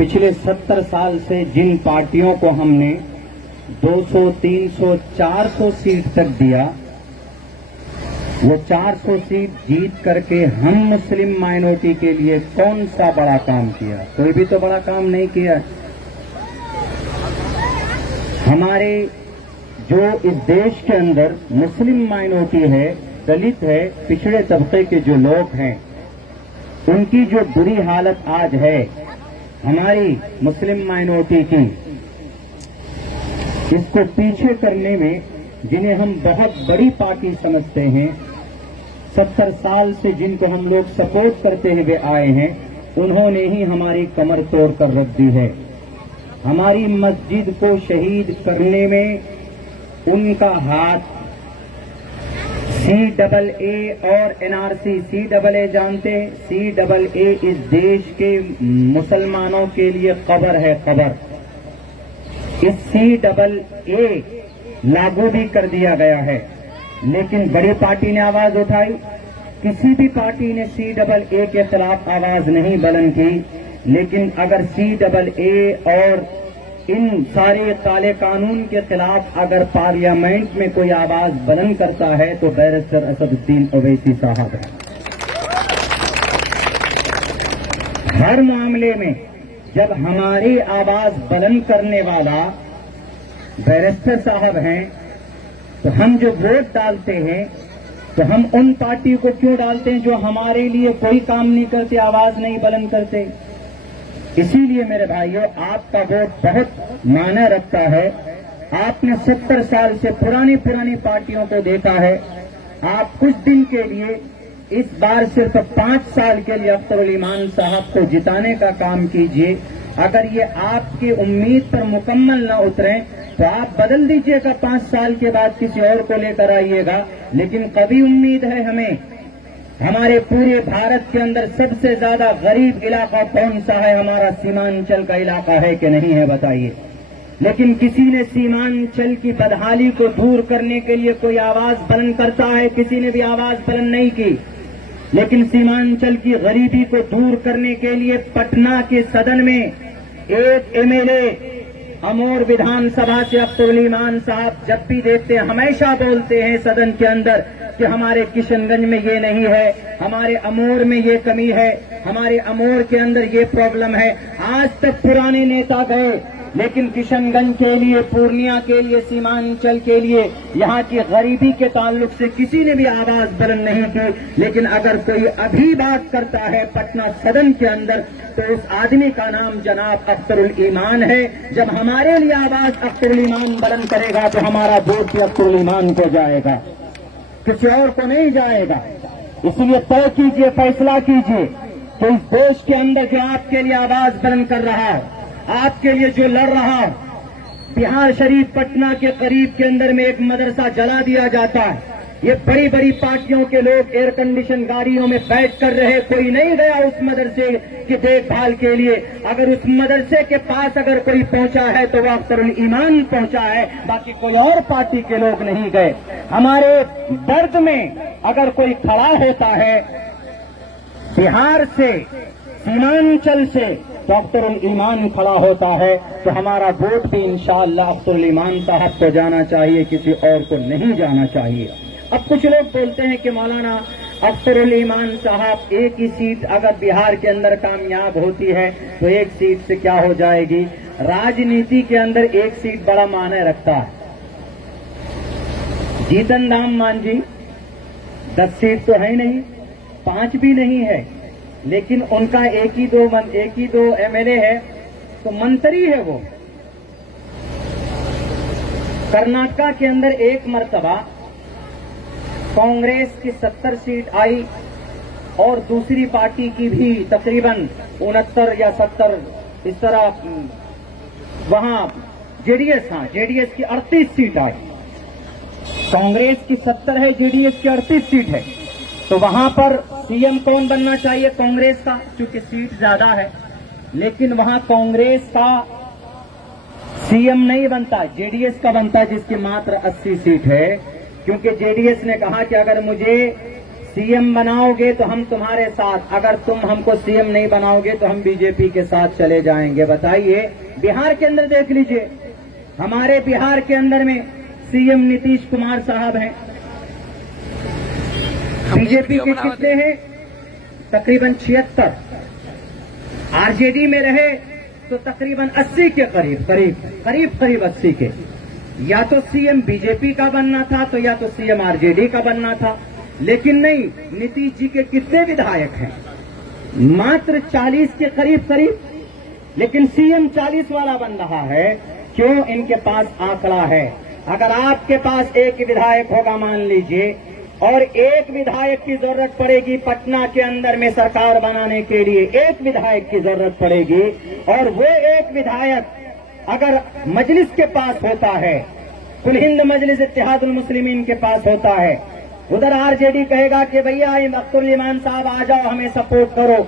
पिछले 70 साल से जिन पार्टियों को हमने 200, 300, 400 सीट तक दिया, वो 400 सीट जीत करके हम मुस्लिम माइनॉरिटी के लिए कौन सा बड़ा काम किया? कोई भी तो बड़ा काम नहीं किया। हमारे जो इस देश के अंदर मुस्लिम माइनॉरिटी है, दलित है, पिछड़े तबके के जो लोग हैं, उनकी जो बुरी हालत आज है हमारी मुस्लिम माइनॉरिटी की, इसको पीछे करने में जिन्हें हम बहुत बड़ी पार्टी समझते हैं, 70 साल से जिनको हम लोग सपोर्ट करते हुए आए हैं, उन्होंने ही हमारी कमर तोड़ कर रख दी है। हमारी मस्जिद को शहीद करने में उनका हाथ CAA और NRC, CAA जानते हैं, CAA इस देश के मुसलमानों के लिए कब्र है, कब्र। इस CAA लागू भी कर दिया गया है, लेकिन बड़ी पार्टी ने आवाज उठाई। किसी भी पार्टी ने CAA के खिलाफ आवाज नहीं बुलंद की, लेकिन अगर CAA और इन सारे काले कानून के खिलाफ अगर पार्लियामेंट में कोई आवाज बुलंद करता है तो बैरिस्टर असदुद्दीन ओवैसी साहब है। हर मामले में जब हमारी आवाज बुलंद करने वाला बैरिस्टर साहब हैं, तो हम जो वोट डालते हैं तो हम उन पार्टी को क्यों डालते हैं जो हमारे लिए कोई काम नहीं करते, आवाज नहीं बुलंद करते। इसीलिए मेरे भाइयों, आपका वोट बहुत मायने रखता है। आपने 70 साल से पुरानी पार्टियों को देखा है। आप कुछ दिन के लिए, इस बार सिर्फ 5 साल के लिए अख्तरुल ईमान साहब को जिताने का काम कीजिए। अगर ये आपकी उम्मीद पर मुकम्मल न उतरे तो आप बदल दीजिएगा, 5 साल के बाद किसी और को लेकर आइएगा। लेकिन कभी उम्मीद है हमें, हमारे पूरे भारत के अंदर सबसे ज्यादा गरीब इलाका कौन सा है? हमारा सीमांचल का इलाका है कि नहीं है, बताइए। लेकिन किसी ने सीमांचल की बदहाली को दूर करने के लिए कोई आवाज बुलंद करता है? किसी ने भी आवाज बुलंद नहीं की। लेकिन सीमांचल की गरीबी को दूर करने के लिए पटना के सदन में एक MLA अमोर विधानसभा से अख्तरुल ईमान साहब जब भी देखते हैं, हमेशा बोलते हैं सदन के अंदर कि हमारे किशनगंज में ये नहीं है, हमारे अमोर में ये कमी है, हमारे अमोर के अंदर ये प्रॉब्लम है। आज तक पुराने नेता गए, लेकिन किशनगंज के लिए, पूर्णिया के लिए, सीमांचल के लिए, यहाँ की गरीबी के ताल्लुक से किसी ने भी आवाज बुलंद नहीं की। लेकिन अगर कोई अभी बात करता है पटना सदन के अंदर, तो उस आदमी का नाम जनाब अख्तरुल ईमान है। जब हमारे लिए आवाज अख्तरुल ईमान बुलंद करेगा तो हमारा वोट भी अख्तरुल ईमान को जाएगा, किसी और को नहीं जाएगा। इसलिए तय कीजिए, फैसला कीजिए कि इस देश के अंदर जो आपके लिए आवाज बुलंद कर रहा है, आपके लिए जो लड़ रहा है, बिहार शरीफ पटना के करीब के अंदर में एक मदरसा जला दिया जाता है। ये बड़ी बड़ी पार्टियों के लोग एयर कंडीशन गाड़ियों में बैठ कर रहे, कोई नहीं गया उस मदरसे की देखभाल के लिए। अगर उस मदरसे के पास अगर कोई पहुंचा है तो वह अख्तरुल ईमान पहुंचा है, बाकी कोई और पार्टी के लोग नहीं गए। हमारे दर्द में अगर कोई खड़ा होता है बिहार से, सीमांचल से, तो अख्तरुल ईमान खड़ा होता है, तो हमारा वोट भी इंशाअल्लाह अख्तरुल ईमान साहब को जाना चाहिए, किसी और को नहीं जाना चाहिए। अब कुछ लोग बोलते हैं कि मौलाना अख्तरुल ईमान साहब एक ही सीट अगर बिहार के अंदर कामयाब होती है तो एक सीट से क्या हो जाएगी? राजनीति के अंदर एक सीट बड़ा मायने रखता है। जीतन राम मांझी 10 सीट तो है नहीं, 5 भी नहीं है, लेकिन उनका एक ही दो MLA है, तो मंत्री है वो। कर्नाटका के अंदर एक मर्तबा कांग्रेस की 70 सीट आई और दूसरी पार्टी की भी तकरीबन 69 या 70, इस तरह वहां जेडीएस की 38 सीट आई। कांग्रेस की 70 है, जेडीएस की 38 सीट है। तो वहां पर सीएम कौन बनना चाहिए? कांग्रेस का, क्योंकि सीट ज्यादा है। लेकिन वहां कांग्रेस का सीएम नहीं बनता, जेडीएस का बनता है, जिसकी मात्र 80 सीट है। क्योंकि जेडीएस ने कहा कि अगर मुझे सीएम बनाओगे तो हम तुम्हारे साथ, अगर तुम हमको सीएम नहीं बनाओगे तो हम बीजेपी के साथ चले जाएंगे। बताइए, बिहार के अंदर देख लीजिए, हमारे बिहार के अंदर में सीएम नीतीश कुमार साहब हैं। बीजेपी के कितने हैं? तकरीबन 76। आरजेडी में रहे तो तकरीबन 80 के करीब 80 के। या तो सीएम बीजेपी का बनना था तो या तो सीएम आरजेडी का बनना था, लेकिन नहीं। नीतीश जी के कितने विधायक हैं? मात्र 40 के करीब। लेकिन सीएम 40 वाला बन रहा है। क्यों? इनके पास आंकड़ा है। अगर आपके पास एक विधायक होगा मान लीजिए, और एक विधायक की जरूरत पड़ेगी पटना के अंदर में सरकार बनाने के लिए, एक विधायक की जरूरत पड़ेगी, और वो एक विधायक अगर मजलिस के पास होता है, कुल हिंद मजलिस इत्तेहादुल मुस्लिमीन के पास होता है, उधर आरजेडी कहेगा कि भैया अख्तरुल ईमान साहब आ जाओ, हमें सपोर्ट करो।